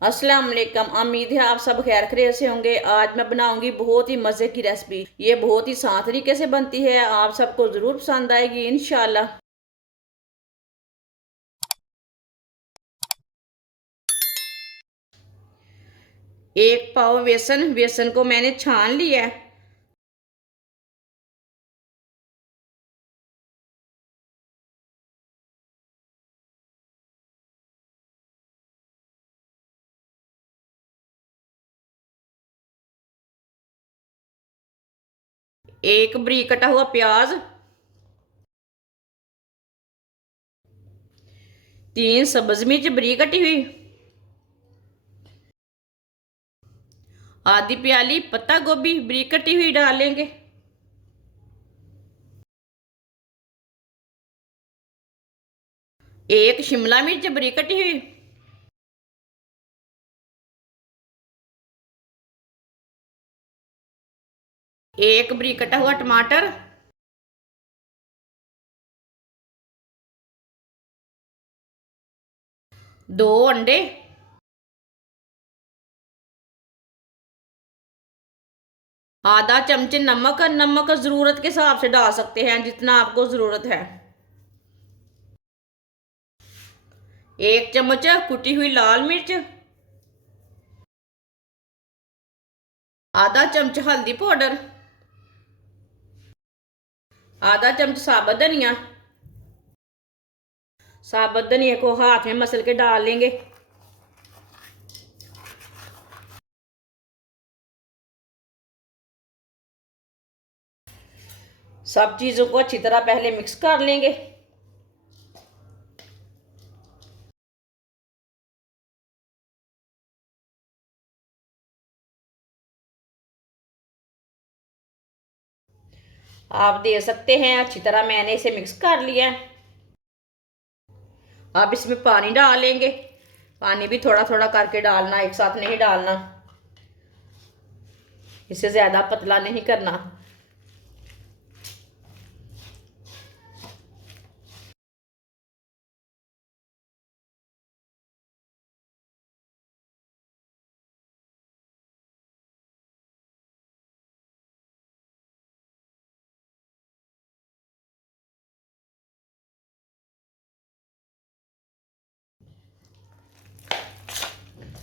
अस्सलाम वालेकुम। उम्मीद है आप सब खैर खैरियत से होंगे। आज मैं बनाऊंगी बहुत ही मज़े की रेसिपी। ये बहुत ही आसान तरीके से बनती है, आप सबको ज़रूर पसंद आएगी इंशाल्लाह। एक पाव बेसन, बेसन को मैंने छान लिया है। एक बरीक कटा हुआ प्याज, 3 सब्ज मिर्च बरीक कटी हुई, आधी प्याली पत्ता गोभी बरीक कटी हुई डालेंगे। एक शिमला मिर्च बरीक कटी हुई, एक बरीक कटा हुआ टमाटर, दो अंडे, आधा चमच नमक। नमक ज़रूरत के हिसाब से डाल सकते हैं, जितना आपको ज़रूरत है। एक चम्मच कुटी हुई लाल मिर्च, आधा चमच हल्दी पाउडर, आधा चमच साबुत धनिया। साबुत धनिया को हाथ में मसल के डाल लेंगे। सब चीज़ों को अच्छी तरह पहले मिक्स कर लेंगे। आप दे सकते हैं, अच्छी तरह मैंने इसे मिक्स कर लिया है। अब इसमें पानी डालेंगे। पानी भी थोड़ा थोड़ा करके डालना, एक साथ नहीं डालना। इसे ज़्यादा पतला नहीं करना।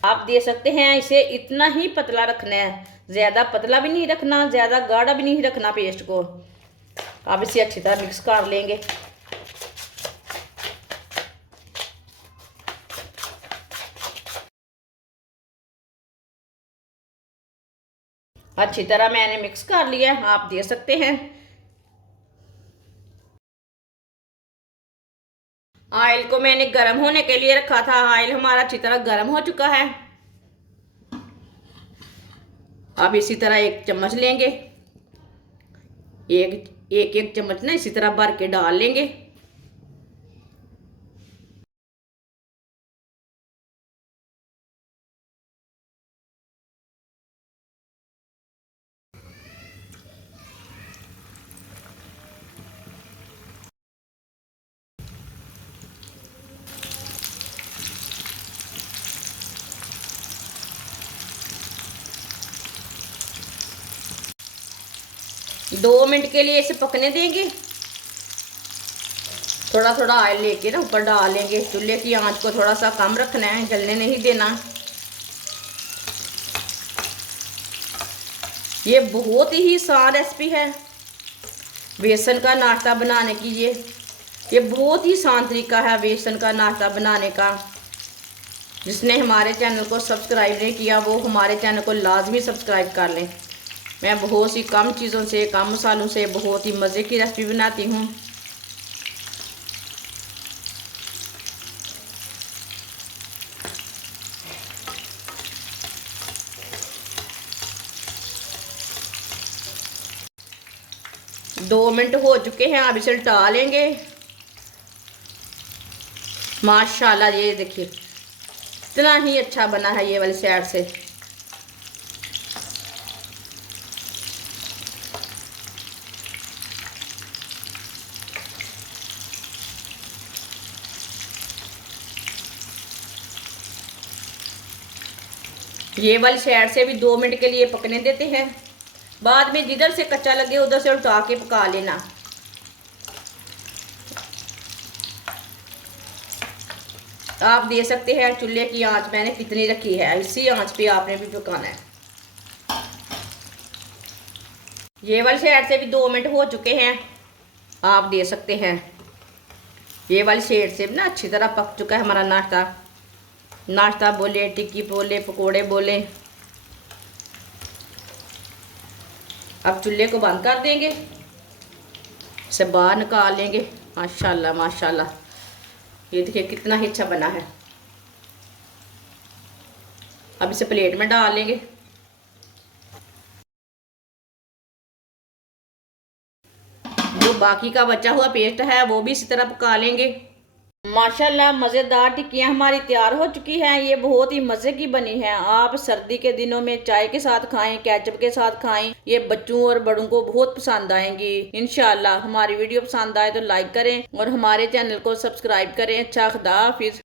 आप दे सकते हैं, इसे इतना ही पतला रखना है, ज़्यादा पतला भी नहीं रखना, ज़्यादा गाढ़ा भी नहीं रखना पेस्ट को। अब इसे अच्छी तरह मिक्स कर लेंगे। अच्छी तरह मैंने मिक्स कर लिया है, आप दे सकते हैं। ऑयल को मैंने गर्म होने के लिए रखा था। ऑयल हमारा अच्छी तरह गर्म हो चुका है। अब इसी तरह एक चम्मच लेंगे, एक चम्मच ना इसी तरह भर के डाल लेंगे। दो मिनट के लिए इसे पकने देंगे। थोड़ा थोड़ा ऑयल लेके ना ऊपर डाल लेंगे। चूल्हे की आंच को थोड़ा सा कम रखना है, जलने नहीं देना। ये बहुत ही आसान रेसिपी है बेसन का नाश्ता बनाने की। ये बहुत ही आसान तरीका है बेसन का नाश्ता बनाने का। जिसने हमारे चैनल को सब्सक्राइब नहीं किया वो हमारे चैनल को लाजमी सब्सक्राइब कर लें। मैं बहुत सी कम चीज़ों से, कम मसालों से बहुत ही मज़े की रेसिपी बनाती हूँ। दो मिनट हो चुके हैं, अब इसे उल्टा लेंगे। माशाल्लाह, ये देखिए इतना ही अच्छा बना है ये वाली साइड से। ये वाली साइड से भी 2 मिनट के लिए पकने देते हैं। बाद में जिधर से कच्चा लगे उधर से उठा के पका लेना। आप दे सकते हैं चूल्हे की आंच मैंने कितनी रखी है, इसी आंच पे आपने भी पकाना है। ये वाली साइड से भी 2 मिनट हो चुके हैं, आप दे सकते हैं। ये वाली साइड से भी ना अच्छी तरह पक चुका है हमारा नाश्ता। नाश्ता बोले, टिक्की बोले, पकोड़े बोले। अब चूल्हे को बंद कर देंगे, इसे बाहर निकाल लेंगे। माशाल्लाह माशाल्लाह, ये देखिए कितना ही अच्छा बना है। अब इसे प्लेट में डाल लेंगे। जो बाकी का बचा हुआ पेस्ट है वो भी इसी तरह पका लेंगे। माशाल्लाह मज़ेदार टिक्कियाँ हमारी तैयार हो चुकी हैं। ये बहुत ही मज़े की बनी है। आप सर्दी के दिनों में चाय के साथ खाएं, केचप के साथ खाएं। ये बच्चों और बड़ों को बहुत पसंद आएंगी इंशाल्लाह। हमारी वीडियो पसंद आए तो लाइक करें और हमारे चैनल को सब्सक्राइब करें। अच्छा, खुदा हाफिज़।